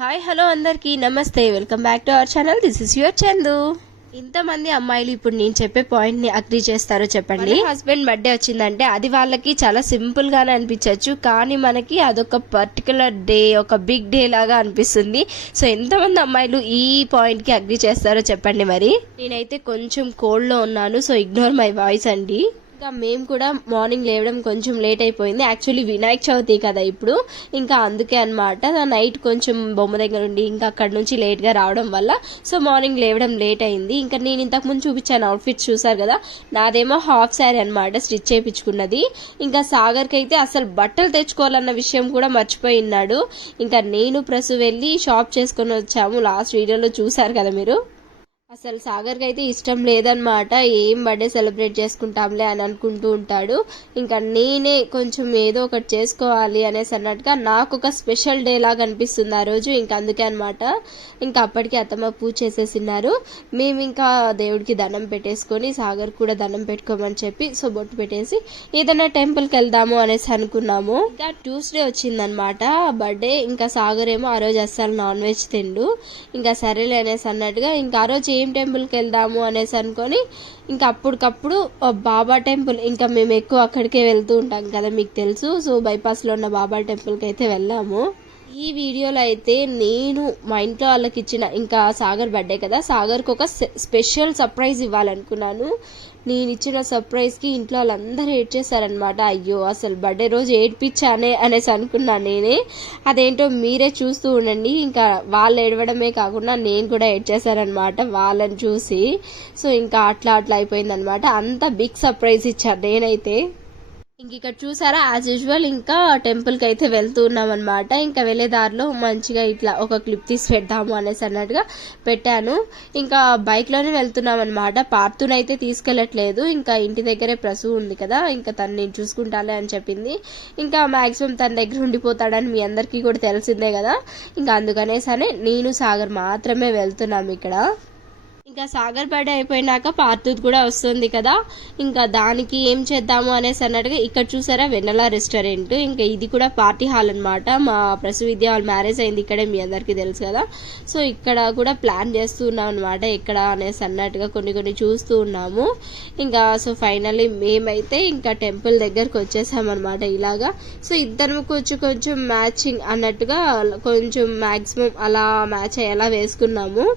Hi hello అందరికీ నమస్తే, welcome back to our channel. This is your Chandu. ఇంతమంది అమ్మాయిలు ఇప్పుడు నేను చెప్పే పాయింట్ ని అగ్రీ చేస్తారో చెప్పండి. హస్బెండ్ బర్త్డే వచ్చిందంటే అది వాళ్ళకి చాలా సింపుల్ గానే అనిపించవచ్చు, కానీ మనకి అదొక పర్టికులర్ డే, ఒక బిగ్ డే లాగా అనిపిస్తుంది. సో ఎంతమంది అమ్మాయిలు ఈ పాయింట్ కి అగ్రీ చేస్తారో చెప్పండి. మరి నేనైతే కొంచెం కోల్డ్ లో ఉన్నాను, సో ఇగ్నోర్ మై వాయిస్ అండి. ఇంకా మేము కూడా మార్నింగ్ లేవడం కొంచెం లేట్ అయిపోయింది. యాక్చువల్లీ వినాయక చవితి కదా ఇప్పుడు, ఇంకా అందుకే అనమాట. నైట్ కొంచెం బొమ్మ దగ్గర ఉండి ఇంకా అక్కడ నుంచి లేట్గా రావడం వల్ల సో మార్నింగ్ లేవడం లేట్ అయింది. ఇంకా నేను ఇంతకుముందు చూపించాను అవుట్ఫిట్స్ చూసారు కదా, నాదేమో హాఫ్ శారీ అనమాట, స్టిచ్ చేయించుకున్నది. ఇంకా సాగర్కి అయితే అసలు బట్టలు తెచ్చుకోవాలన్న విషయం కూడా మర్చిపోయినాడు. ఇంకా నేను ప్రసు వెళ్ళి షాప్ చేసుకొని వచ్చాము. లాస్ట్ వీడియోలో చూసారు కదా మీరు. అసలు సాగర్కి అయితే ఇష్టం లేదనమాట, ఏం బర్త్డే సెలబ్రేట్ చేసుకుంటాంలే అని అనుకుంటూ ఉంటాడు. ఇంకా నేనే కొంచెం ఏదో ఒకటి చేసుకోవాలి అనేసి అన్నట్టుగా నాకు ఒక స్పెషల్ డే లాగా అనిపిస్తుంది ఆ రోజు. ఇంకా అందుకే అనమాట. ఇంకా అప్పటికి అత్తమ్మ పూజ చేసేసినారు. మేము ఇంకా దేవుడికి దండం పెట్టేసుకొని సాగర్ కూడా దండం పెట్టుకోమని చెప్పి సో బొట్టు పెట్టేసి ఏదైనా టెంపుల్కి వెళ్దాము అనేసి అనుకున్నాము. ఇంకా ట్యూస్డే వచ్చిందనమాట బర్త్డే. ఇంకా సాగర్ ఏమో ఆ రోజు అస్సలు నాన్ వెజ్ తిండు. ఇంకా సరేలే అనేసి అన్నట్టుగా ఇంకా ఆ రోజు ఏం టెంపుల్కి వెళ్దాము అనేసి అనుకొని ఇంకా అప్పటికప్పుడు బాబా టెంపుల్, ఇంకా మేము ఎక్కువ అక్కడికే వెళ్తూ ఉంటాం కదా మీకు తెలుసు. సో బైపాస్లో ఉన్న బాబా టెంపుల్కి అయితే వెళ్ళాము. ఈ వీడియోలో అయితే నేను మా ఇంట్లో వాళ్ళకి ఇచ్చిన, ఇంకా సాగర్ బర్త్డే కదా, సాగర్కి ఒక స్పెషల్ సర్ప్రైజ్ ఇవ్వాలనుకున్నాను. నేను ఇచ్చిన సర్ప్రైజ్కి ఇంట్లో వాళ్ళందరూ ఏడ్చేశారనమాట. అయ్యో అసలు బర్త్డే రోజు ఏడ్పించానే అనేసి అనుకున్నాను నేనే. అదేంటో మీరే చూస్తూ ఉండండి. ఇంకా వాళ్ళు ఏడవడమే కాకుండా నేను కూడా ఏడ్చేశారనమాట వాళ్ళని చూసి. సో ఇంకా అట్లా అయిపోయిందనమాట. అంత బిగ్ సర్ప్రైజ్ ఇచ్చాను నేనైతే. ఇంక ఇక్కడ చూసారా యాజ్ యూజువల్ ఇంకా టెంపుల్కి అయితే వెళ్తూ ఉన్నాం అనమాట. ఇంకా వెళ్ళే దారిలో మంచిగా ఇట్లా ఒక క్లిప్ తీసి పెడతాము అనేసి అన్నట్టుగా పెట్టాను. ఇంకా బైక్లోనే వెళ్తున్నాం అనమాట. పార్తునైతే తీసుకెళ్ళట్లేదు, ఇంకా ఇంటి దగ్గరే ప్రసు ఉంది కదా, ఇంకా తను నేను చూసుకుంటాలే అని చెప్పింది. ఇంకా మాక్సిమం తన దగ్గర ఉండిపోతాడని మీ అందరికీ కూడా తెలిసిందే కదా. ఇంకా అందుకనేసనే నేను సాగర్ మాత్రమే వెళ్తున్నాం ఇక్కడ. ఇంకా సాగర్ బర్త్డే అయిపోయినాక పార్తూత్ కూడా వస్తుంది కదా, ఇంకా దానికి ఏం చేద్దాము అనేసి అన్నట్టుగా ఇక్కడ చూసారా వెన్నెలా రెస్టారెంట్. ఇంకా ఇది కూడా పార్టీ హాల్ అనమాట. మా ప్రసు విద్య వాళ్ళ మ్యారేజ్ అయింది ఇక్కడే, మీ అందరికీ తెలుసు కదా. సో ఇక్కడ కూడా ప్లాన్ చేస్తూ ఉన్నాం అనమాట ఎక్కడ అనేసి అన్నట్టుగా కొన్ని చూస్తూ ఉన్నాము. ఇంకా సో ఫైనల్లీ మేమైతే ఇంకా టెంపుల్ దగ్గరకు వచ్చేసామన్నమాట ఇలాగా. సో ఇద్దరు కొంచెం మ్యాచింగ్ అన్నట్టుగా కొంచెం మ్యాక్సిమం అలా మ్యాచ్ అయ్యేలా వేసుకున్నాము.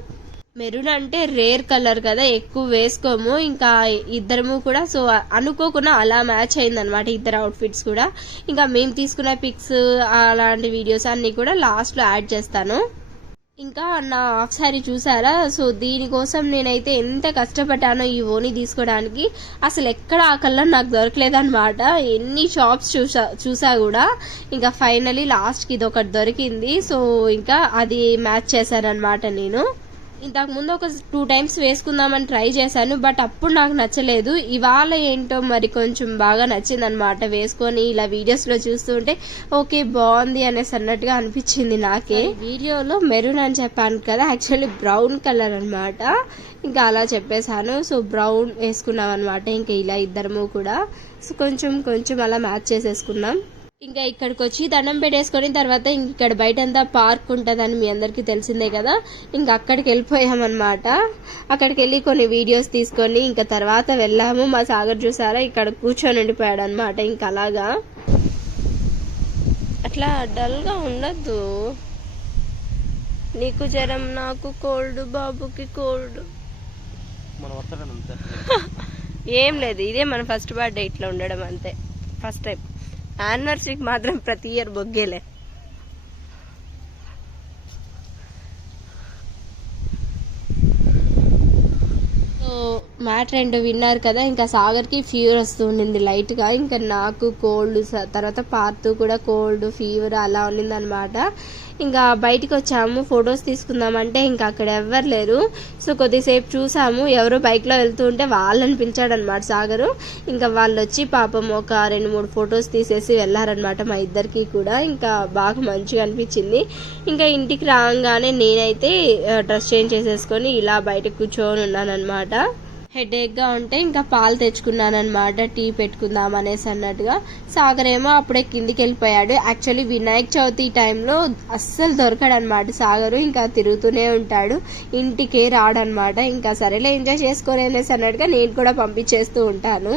మెరూన్ అంటే రేర్ కలర్ కదా, ఎక్కువ వేసుకోము. ఇంకా ఇద్దరము కూడా సో అనుకోకుండా అలా మ్యాచ్ అయిందనమాట ఇద్దరు అవుట్ఫిట్స్ కూడా. ఇంకా మేము తీసుకున్న పిక్స్ అలాంటి వీడియోస్ అన్ని కూడా లాస్ట్లో యాడ్ చేస్తాను. ఇంకా నా హాఫ్ శారీ చూసారా, సో దీనికోసం నేనైతే ఎంత కష్టపడ్డానో ఈ ఓని తీసుకోవడానికి. అసలు ఎక్కడ ఆ కలర్ నాకు దొరకలేదన్నమాట. ఎన్ని షాప్స్ చూసా కూడా ఇంకా ఫైనలీ లాస్ట్కి ఇది ఒకటి దొరికింది. సో ఇంకా అది మ్యాచ్ చేశానమాట నేను. ఇంతకుముందు ఒక 2 times వేసుకుందామని ట్రై చేశాను, బట్ అప్పుడు నాకు నచ్చలేదు. ఇవాళ ఏంటో మరి కొంచెం బాగా నచ్చింది అనమాట. వేసుకొని ఇలా వీడియోస్లో చూస్తుంటే ఓకే బాగుంది అనేసి అన్నట్టుగా అనిపించింది నాకే. వీడియోలో మెరూన్ అని చెప్పాను కదా, యాక్చువల్లీ బ్రౌన్ కలర్ అనమాట. ఇంకా అలా చెప్పేశాను. సో బ్రౌన్ వేసుకున్నాం అనమాట. ఇంకా ఇలా ఇద్దరము కూడా సో కొంచెం అలా మ్యాచ్ చేసేసుకున్నాం. ఇంకా ఇక్కడికి వచ్చి దండం పెట్టేసుకొని తర్వాత ఇక్కడ బయటంతా పార్క్ ఉంటుందని మీ అందరికీ తెలిసిందే కదా, ఇంకా అక్కడికి వెళ్ళిపోయామన్నమాట. అక్కడికి వెళ్ళి కొన్ని వీడియోస్ తీసుకొని ఇంకా తర్వాత వెళ్ళాము. మా సాగర్ చూసారా ఇక్కడ కూర్చొని ఉండిపోయాడు అనమాట. ఇంకా అలాగా అట్లా డల్గా ఉండద్దు. నీకు జ్వరం, నాకు కోల్డ్, బాబుకి కోల్డ్. ఏం లేదు, ఇదే మన ఫస్ట్ బర్త్డే ఇట్లా ఉండడం అంతే. ఫస్ట్ టైం యానివర్సరీకి మాత్రం ప్రతి ఇయర్ బొగ్గేలే. సో మ్యాట్ 2 విన్నారు కదా. ఇంకా సాగర్కి ఫీవర్ వస్తూ ఉండింది లైట్గా, ఇంకా నాకు కోల్డ్, తర్వాత పార్తు కూడా కోల్డ్ ఫీవర్ అలా ఉండింది అనమాట. ఇంకా బయటికి వచ్చాము ఫొటోస్ తీసుకుందామంటే ఇంకా అక్కడ ఎవ్వరు లేరు. సో కొద్దిసేపు చూసాము, ఎవరో బైక్లో వెళ్తూ ఉంటే వాళ్ళని పిలిచాడనమాట సాగరు. ఇంకా వాళ్ళు వచ్చి పాపం ఒక 2-3 ఫొటోస్ తీసేసి వెళ్ళారనమాట మా ఇద్దరికి కూడా. ఇంకా బాగా మంచిగా అనిపించింది. ఇంకా ఇంటికి రాగానే నేనైతే డ్రెస్ చేంజ్ చేసేసుకొని ఇలా బయట కూర్చొని ఉన్నాను అనమాట. హెడేక్గా ఉంటే ఇంకా పాలు తెచ్చుకున్నాను అనమాట, టీ పెట్టుకుందాం అనేసి అన్నట్టుగా. సాగర్ ఏమో అప్పుడే కిందికి వెళ్ళిపోయాడు. యాక్చువల్లీ వినాయక చవితి టైంలో అస్సలు దొరకడు అనమాట సాగరు, ఇంకా తిరుగుతూనే ఉంటాడు, ఇంటికే రాడనమాట. ఇంకా సరేలే ఎంజాయ్ చేసుకొని అనేసి అన్నట్టుగా నేను కూడా పంపించేస్తూ ఉంటాను.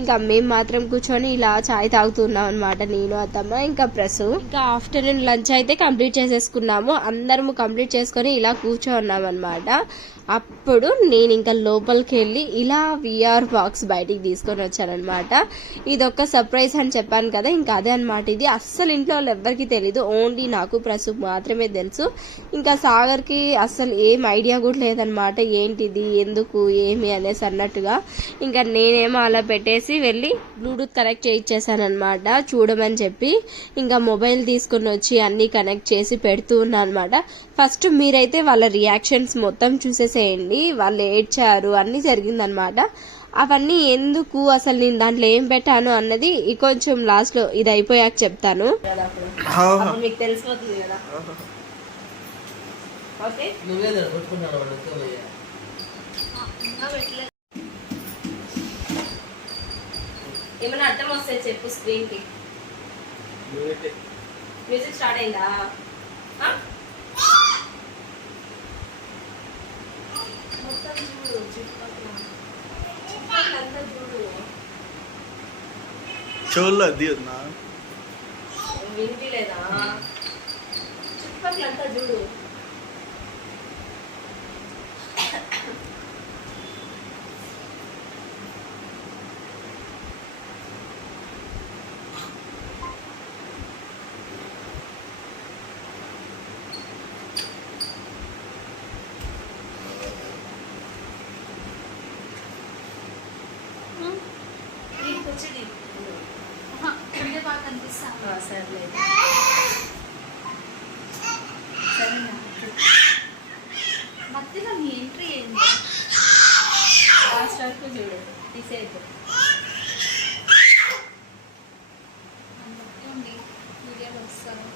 ఇంకా మేము మాత్రం కూర్చొని ఇలా చాయ్ తాగుతున్నాం అనమాట, నేను అత్తమ్మ ఇంకా ప్రసు. ఇంకా ఆఫ్టర్నూన్ లంచ్ అయితే కంప్లీట్ చేసేసుకున్నాము, అందరము కంప్లీట్ చేసుకొని ఇలా కూర్చోన్నాం అనమాట. అప్పుడు నేను ఇంకా లోపలికి వెళ్ళి ఇలా విఆర్ బాక్స్ బయటికి తీసుకొని వచ్చానమాట. ఇది ఒక సర్ప్రైజ్ అని చెప్పాను కదా, ఇంకా అదే అనమాట. ఇది అస్సలు ఇంట్లో వాళ్ళు ఎవ్వరికి తెలీదు, ఓన్లీ నాకు ప్రసు మాత్రమే తెలుసు. ఇంకా సాగర్కి అస్సలు ఏం ఐడియా కూడా లేదనమాట, ఏంటిది ఎందుకు ఏమి అనేసి అన్నట్టుగా. ఇంకా నేనేమో అలా పెట్టేసి వెళ్ళి బ్లూటూత్ కనెక్ట్ చేయించేసాను అనమాట చూడమని చెప్పి. ఇంకా మొబైల్ తీసుకుని వచ్చి అన్నీ కనెక్ట్ చేసి పెడుతూ ఉన్నాను అనమాట. ఫస్ట్ మీరైతే వాళ్ళ రియాక్షన్స్ మొత్తం చూసేసేయండి, వాళ్ళు ఏడ్చారు అన్నీ జరిగిందనమాట. అవన్నీ ఎందుకు అసలు నేను దాంట్లో ఏం పెట్టాను అన్నది కొంచెం లాస్ట్ లో ఇది అయిపోయాక చెప్తాను, మీకు తెలిసిపోతుంది కదా. ఓకే ఏమైనా అర్థం వస్తే చెప్పు. స్క్రీన్ కి మ్యూజిక్ స్టార్ట్ అయిందా? మొత్తం చూడు, చుట్టుపక్కల చూడు. చోళ్ళు అది ఉన్నా వినిపిలేదా? చుట్టుపక్కల అంతా చూడు. మధ్యలో నీ ఎంట్రీ ఏంటి? లాస్ట్ వరకు చూడు, తీసేద్దు. వీడియోలో వస్తారు.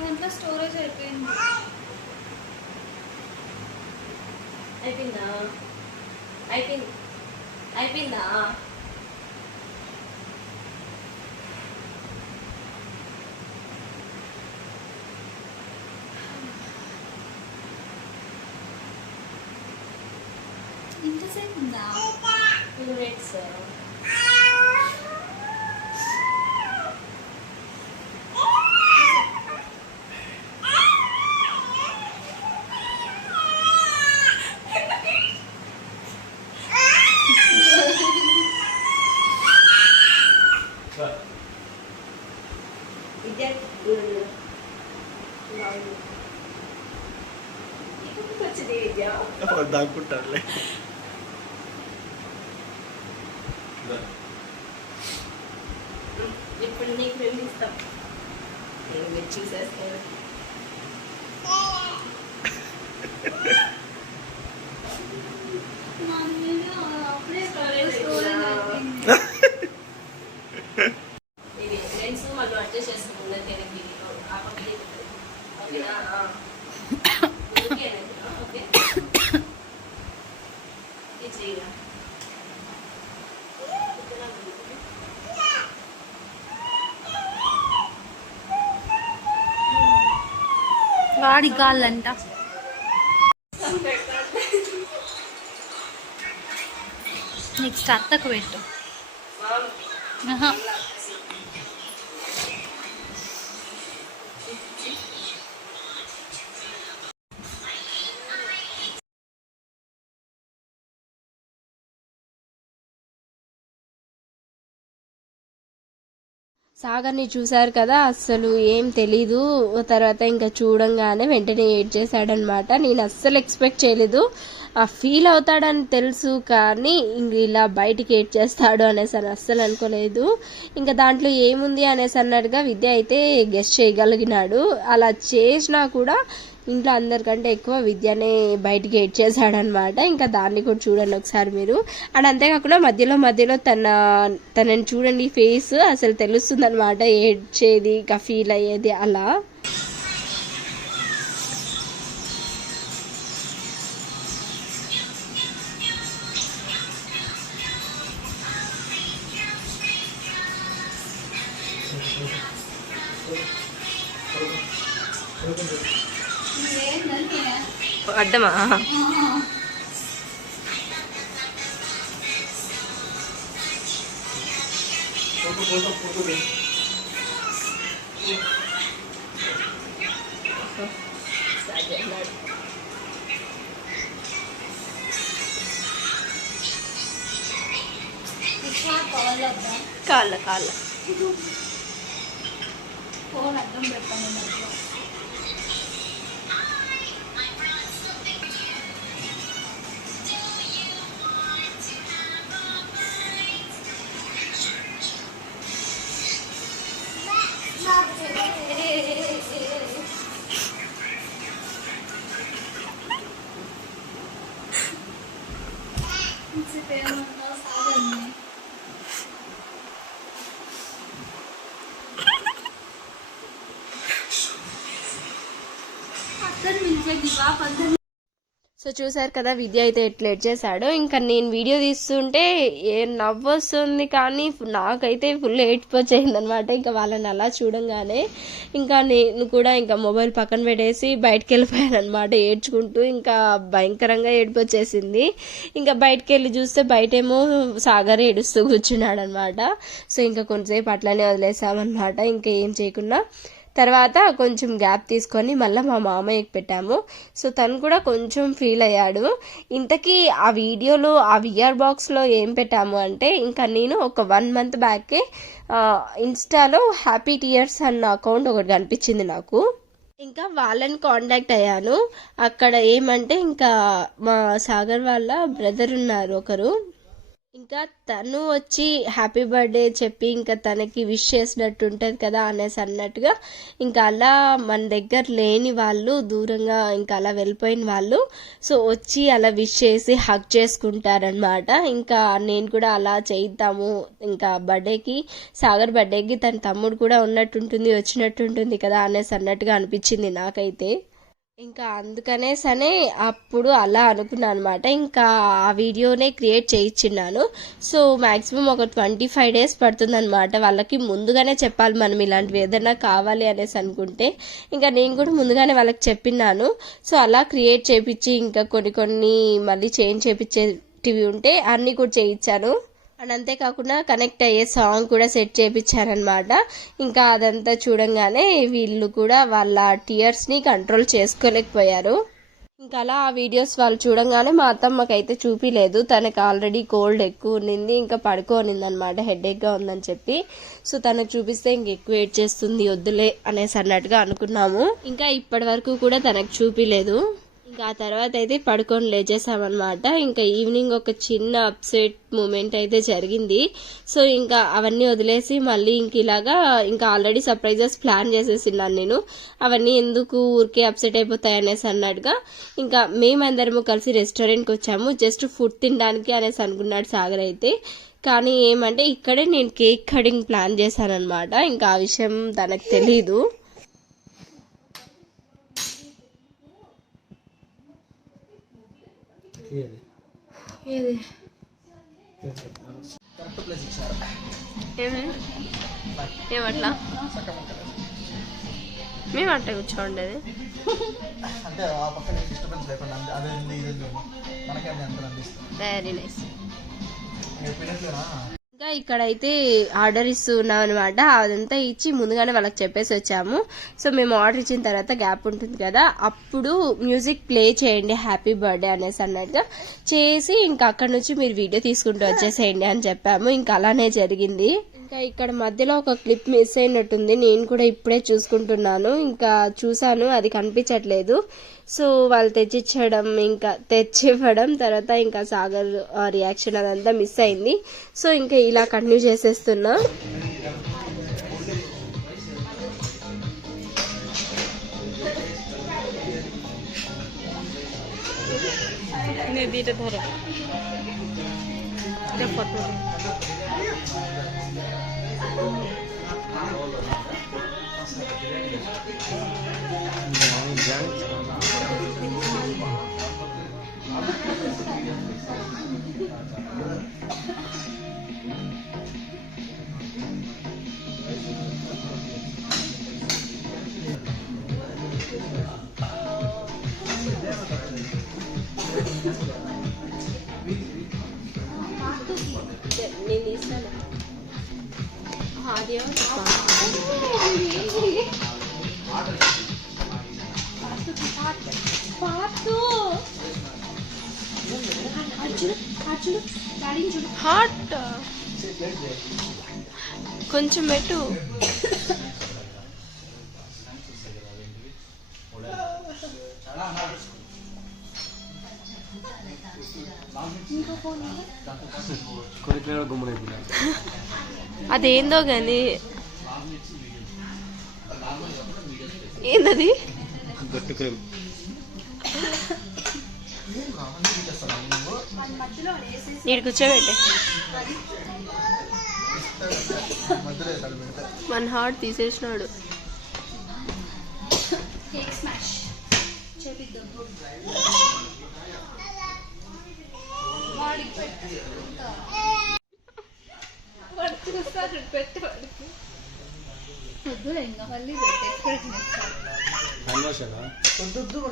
దాంట్లో స్టోరేజ్ అయిపోయింది. అయిపోయిందా? అయిపోయిందా? ఇంతసేపు ఉందా? 2 minutes. దాక్కుంటారులే. ఇప్పుడు నీకు మేము ఇస్తాం, మీరు చూసేస్తారు. అప్పుడే స్టోరేజ్ అయిపోయింది. ఇది లెన్స్ మళ్ళీ అడ్జస్ట్ చేసుకుంటే దీనికి ఆ పక్కన ఓకేనా? ఓకే ఇది చెయ్య. వాడి గాలంట. నెక్స్ట్ అత్తకు పెట్టు. సాగర్ని చూసారు కదా, అస్సలు ఏం తెలీదు. తర్వాత ఇంకా చూడంగానే వెంటనే ఏడ్ చేశాడనమాట. నేను అస్సలు ఎక్స్పెక్ట్ చేయలేదు. ఆ ఫీల్ అవుతాడని తెలుసు, కానీ ఇంక ఇలా బయటికి ఏడ్ చేస్తాడు అనేసి అని అస్సలు అనుకోలేదు. ఇంకా దాంట్లో ఏముంది అనేసి అన్నట్టుగా విద్య అయితే గెస్ట్ చేయగలిగినాడు. అలా చేసినా కూడా ఇంట్లో అందరికంటే ఎక్కువ విద్యనే బయటికి ఏడ్ చేశాడనమాట. ఇంకా దాన్ని కూడా చూడండి ఒకసారి మీరు. అండ్ అంతేకాకుండా మధ్యలో తనని చూడండి, ఫేస్ అసలు తెలుస్తుంది అనమాట, ఏడ్చేది ఇంకా ఫీల్ అయ్యేది అలా. అడ్డమా కాళ్ళ ఫోన్ అడ్డం పెట్టాను. సో చూసారు కదా విద్య అయితే ఎట్లా ఏడ్చేశాడో. ఇంకా నేను వీడియో తీస్తుంటే నవ్వు వస్తుంది, కానీ నాకైతే ఫుల్ ఏడ్చిపోయింది అనమాట. ఇంకా వాళ్ళని అలా చూడంగానే ఇంకా నేను కూడా ఇంకా మొబైల్ పక్కన పెట్టేసి బయటకు వెళ్ళిపోయాను అనమాట ఏడ్చుకుంటూ. ఇంకా భయంకరంగా ఏడిపోచ్చేసింది. ఇంకా బయటకు వెళ్ళి చూస్తే బయటేమో సాగర్ ఏడుస్తూ కూర్చున్నాడు అనమాట. సో ఇంకా కొంచెంసేపు అట్లానే వదిలేసామన్నమాట, ఇంకా ఏం చేయకుండా. తర్వాత కొంచెం గ్యాప్ తీసుకొని మళ్ళీ మా మామయ్యకి పెట్టాము. సో తను కూడా కొంచెం ఫీల్ అయ్యాడు. ఇంతకీ ఆ వీడియోలో ఆ విఆర్ బాక్స్లో ఏం పెట్టాము అంటే, ఇంకా నేను ఒక 1 month బ్యాకే ఇన్స్టాలో హ్యాపీ టీయర్స్ అన్న అకౌంట్ ఒకటి కనిపించింది నాకు. ఇంకా వాళ్ళని కాంటాక్ట్ అయ్యాను. అక్కడ ఏమంటే ఇంకా మా సాగర్ వాళ్ళ బ్రదర్ ఉన్నారు ఒకరు, ఇంకా తను వచ్చి హ్యాపీ బర్త్డే చెప్పి ఇంకా తనకి విష్ చేసినట్టు ఉంటుంది కదా అనేసి అన్నట్టుగా, ఇంకా అలా మన దగ్గర లేని వాళ్ళు, దూరంగా ఇంకా అలా వెళ్ళిపోయిన వాళ్ళు సో వచ్చి అలా విష్ చేసి హగ్ చేసుకుంటారనమాట. ఇంకా నేను కూడా అలా చేద్దాము, ఇంకా బర్త్డేకి సాగర్ బర్త్డేకి తన తమ్ముడు కూడా ఉన్నట్టుంటుంది, వచ్చినట్టుంటుంది కదా అనేసి అన్నట్టుగా అనిపించింది నాకైతే. ఇంకా అందుకనేసనే అప్పుడు అలా అనుకున్నాను అనమాట. ఇంకా ఆ వీడియోనే క్రియేట్ చేయించిన్నాను. సో మ్యాక్సిమం ఒక 25 days పడుతుందన్నమాట. వాళ్ళకి ముందుగానే చెప్పాలి మనం ఇలాంటివి ఏదైనా కావాలి అనేసి అనుకుంటే. ఇంకా నేను కూడా ముందుగానే వాళ్ళకి చెప్పినాను. సో అలా క్రియేట్ చేయించి ఇంకా కొన్ని మళ్ళీ చేంజ్ చేయించేటివి ఉంటే అన్నీ కూడా చేయించాను. అండ్ అంతేకాకుండా కనెక్ట్ అయ్యే సాంగ్ కూడా సెట్ చేయించారనమాట. ఇంకా అదంతా చూడంగానే వీళ్ళు కూడా వాళ్ళ టీయర్స్ని కంట్రోల్ చేసుకోలేకపోయారు. ఇంకా అలా ఆ వీడియోస్ వాళ్ళు చూడంగానే మా అత్తమ్మకైతే చూపిలేదు, తనకు ఆల్రెడీ కోల్డ్ ఎక్కువ ఉన్నింది, ఇంకా పడుకోనింది అనమాట, హెడేక్గా ఉందని చెప్పి. సో తనకు చూపిస్తే ఇంక ఎక్కువ వెయిట్ చేస్తుంది, వద్దులే అనేసి అన్నట్టుగా అనుకున్నాము. ఇంకా ఇప్పటి వరకు కూడా తనకు చూపిలేదు. ఇంకా ఆ తర్వాత అయితే పడుకొని లేచేసామన్నమాట. ఇంకా ఈవినింగ్ ఒక చిన్న అప్సెట్ మూమెంట్ అయితే జరిగింది. సో ఇంకా అవన్నీ వదిలేసి మళ్ళీ ఇంక ఇలాగా ఇంకా ఆల్రెడీ సర్ప్రైజెస్ ప్లాన్ చేసేసిన్నాను నేను, అవన్నీ ఎందుకు ఊరికే అప్సెట్ అయిపోతాయి అనేసి అన్నట్టుగా ఇంకా మేమందరము కలిసి రెస్టారెంట్కి వచ్చాము, జస్ట్ ఫుడ్ తినడానికి అనేసి అనుకున్నాడు సాగర్ అయితే. కానీ ఏమంటే ఇక్కడే నేను కేక్ కటింగ్ ప్లాన్ చేశానమాట. ఇంకా ఆ విషయం తనకు తెలీదు. ఏమట్లా మేము అట్లా కూర్చోండేది వెరీ నైస్. ఇంకా ఇక్కడైతే ఆర్డర్ ఇస్తున్నాం అనమాట. అదంతా ఇచ్చి ముందుగానే వాళ్ళకి చెప్పేసి వచ్చాము. సో మేము ఆర్డర్ ఇచ్చిన తర్వాత గ్యాప్ ఉంటుంది కదా, అప్పుడు మ్యూజిక్ ప్లే చేయండి హ్యాపీ బర్త్డే అనేసి అన్నట్టుగా చేసి ఇంకా అక్కడ నుంచి మీరు వీడియో తీసుకుంటూ వచ్చేసేయండి అని చెప్పాము. ఇంకా అలానే జరిగింది. ఇంకా ఇక్కడ మధ్యలో ఒక క్లిప్ మిస్ అయినట్టుంది, నేను కూడా ఇప్పుడే చూసుకుంటున్నాను. ఇంకా చూసాను, అది కనిపించట్లేదు. సో వాళ్ళు తెచ్చిచ్చడం, ఇంకా తెచ్చివ్వడం, తర్వాత ఇంకా సాగర్ రియాక్షన్ అదంతా మిస్ అయింది. సో ఇంకా ఇలా కంటిన్యూ చేసేస్తున్నా. నేను తీస్తాను. హాట్ కొంచెం పెట్టు. అదేందో గాని ఏందది? నీడు కూర్చోబెట్టే. 1 హార్ట్ తీసేసినాడు.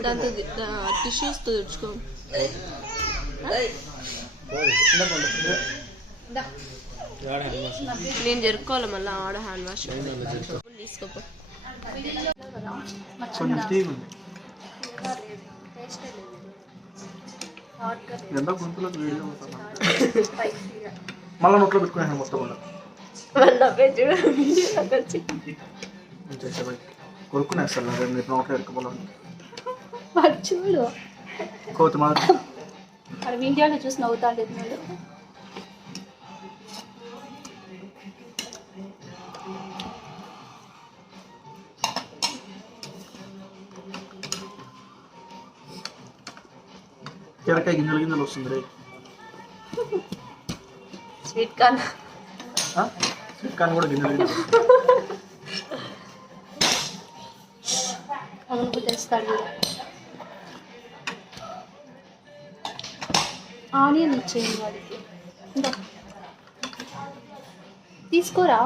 దాంతో టిష్యూస్ తుడుచుకో. నేను జరుపుకోవాలి మళ్ళీ ఆడ హ్యాండ్ వాష్ తీసుకోపో. మళ్ళీ నోట్లో పెట్టుకున్నాను మొత్తం కొనుక్కునేస్తాను నోట్లో పెట్టుకోవాలి. చూడు కోతి మాత్రం అక్కడ వీడియోలో చూసి నవ్వుతాడు. కీరకాయ గింజలు గింజలు వస్తుంది రే. స్వీట్ కార్న్ స్వీట్ కార్న్ కూడా గింజలు గింజలు అవును తెస్తాడు. ఆనియన్ ఇచ్చేయండి వాడికి. తీసుకోరా.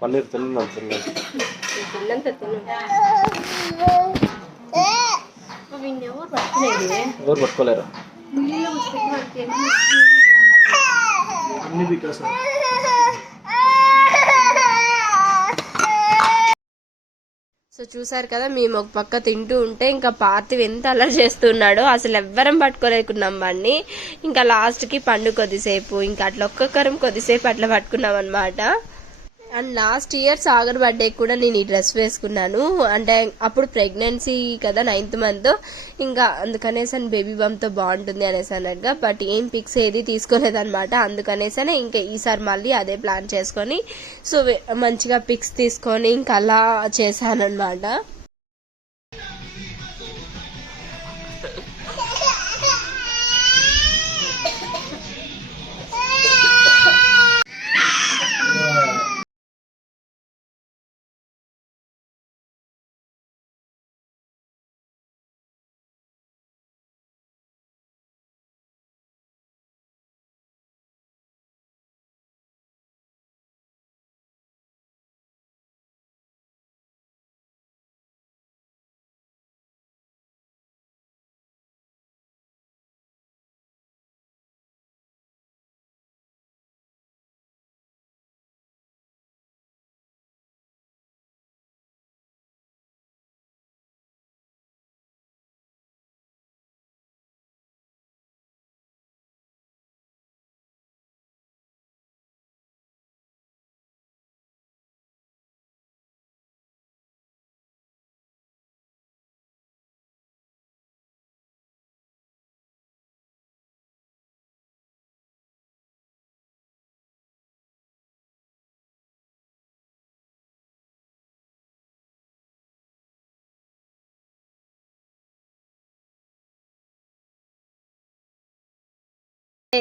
పన్నీర్ తిన్నాను తిన్నంత తిను. ఎవరు పట్టుకోలేరు అన్ని బికాస్. సో చూసారు కదా, మేము ఒక పక్క తింటూ ఉంటే ఇంకా పార్థివ్ ఎంత అల్లరి చేస్తున్నాడో, అసలు ఎవ్వరం పట్టుకోలేకున్నాం వాడిని. ఇంకా లాస్ట్కి పండు కొద్దిసేపు, ఇంకా అట్లా ఒక్కొక్కరం కొద్దిసేపు అట్లా పట్టుకున్నాం అనమాట. And last year Sagar birthday కూడా నేను ఈ డ్రెస్ వేసుకున్నాను. అంటే అప్పుడు ప్రెగ్నెన్సీ కదా, 9th month, ఇంకా అందుకనేసని బేబీ బంప్తో బాగుంటుంది అనేసి అన్నట్టుగా. బట్ ఏం పిక్స్ ఏది తీసుకోలేదన్నమాట. అందుకనేసనే ఇంకా ఈసారి మళ్ళీ అదే ప్లాన్ చేసుకొని సో మంచిగా పిక్స్ తీసుకొని ఇంకా అలా చేశానన్నమాట.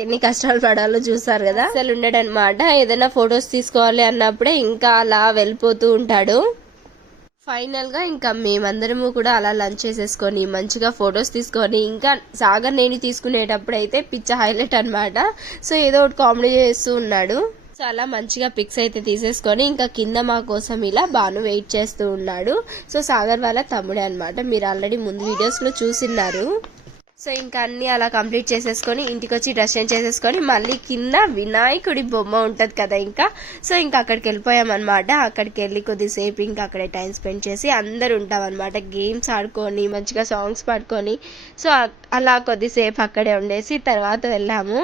ఎన్ని కష్టాలు పడాలో చూసారు కదా. అసలు ఉండడనమాట. ఏదైనా ఫొటోస్ తీసుకోవాలి అన్నప్పుడే ఇంకా అలా వెళ్ళిపోతూ ఉంటాడు. ఫైనల్ గా ఇంకా మేమందరము కూడా అలా లంచ్ చేసేసుకొని మంచిగా ఫొటోస్ తీసుకొని ఇంకా సాగర్ నేను తీసుకునేటప్పుడు అయితే పిచ్చ హైలైట్ అన్నమాట. సో ఏదో ఒకటి కామెడీ చేస్తూ ఉన్నాడు. సో అలా మంచిగా పిక్స్ అయితే తీసేసుకొని ఇంకా కింద మా కోసం ఇలా బాను వెయిట్ చేస్తూ ఉన్నాడు. సో సాగర్ వాళ్ళ తమ్ముడే అన్నమాట. మీరు ఆల్రెడీ ముందు వీడియోస్ లో చూసిన్నారు. సో ఇంకా అన్ని అలా కంప్లీట్ చేసేసుకొని ఇంటికి వచ్చి డ్రెస్ చేంజ్ చేసేసుకొని మళ్ళీ కింద వినాయకుడి బొమ్మ ఉంటది కదా ఇంకా. సో ఇంకా అక్కడికి వెళ్ళిపోయామన్నమాట. అక్కడికి వెళ్ళి కొద్దిసేపు ఇంకా అక్కడే టైం స్పెండ్ చేసి అందరు ఉంటాం అనమాట. గేమ్స్ ఆడుకొని మంచిగా సాంగ్స్ పాడుకొని సో అలా కొద్దిసేపు అక్కడే ఉండేసి తర్వాత వెళ్ళాము.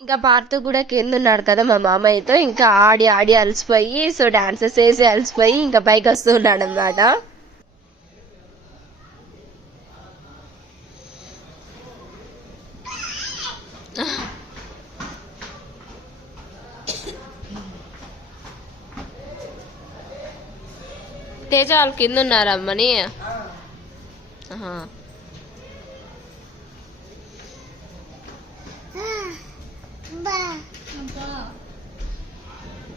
ఇంకా పార్తు కూడా కింద ఉన్నాడు కదా మా మామయ్యతో. ఇంకా ఆడి ఆడి అలసిపోయి సో డాన్సెస్ వేసి అలసిపోయి ఇంకా పైకి వస్తూ ఉన్నాడు అనమాట. తేజ వాళ్ళు కింద ఉన్నారమ్మని.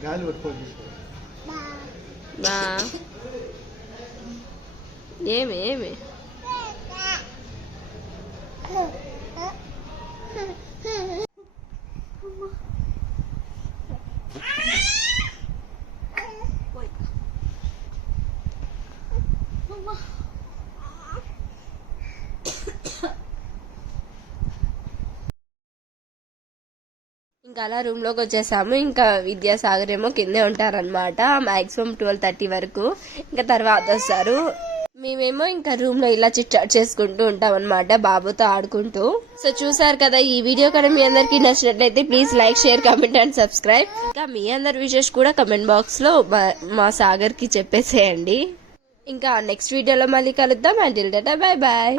గాలి పట్టుకోండి. ఏమి ఏమి ఇంకా అలా రూమ్ లోకి వచ్చేసాము. ఇంకా విద్యాసాగర్ ఏమో కిందే ఉంటారనమాట. మాక్సిమం 12:30 వరకు. ఇంకా తర్వాత వస్తారు. మేమేమో ఇంకా రూమ్ లో ఇలా చిట్ చాట్ చేసుకుంటూ ఉంటాం అనమాట బాబుతో ఆడుకుంటూ. సో చూసారు కదా, ఈ వీడియో కానీ మీ అందరికి నచ్చినట్లయితే please like, share, comment and subscribe. ఇంకా మీ అందరి విషెస్ కూడా కమెంట్ బాక్స్ లో మా సాగర్ కి చెప్పేసేయండి. ఇంకా నెక్స్ట్ వీడియోలో మళ్ళీ కలుద్దాం. Until tata, bye bye.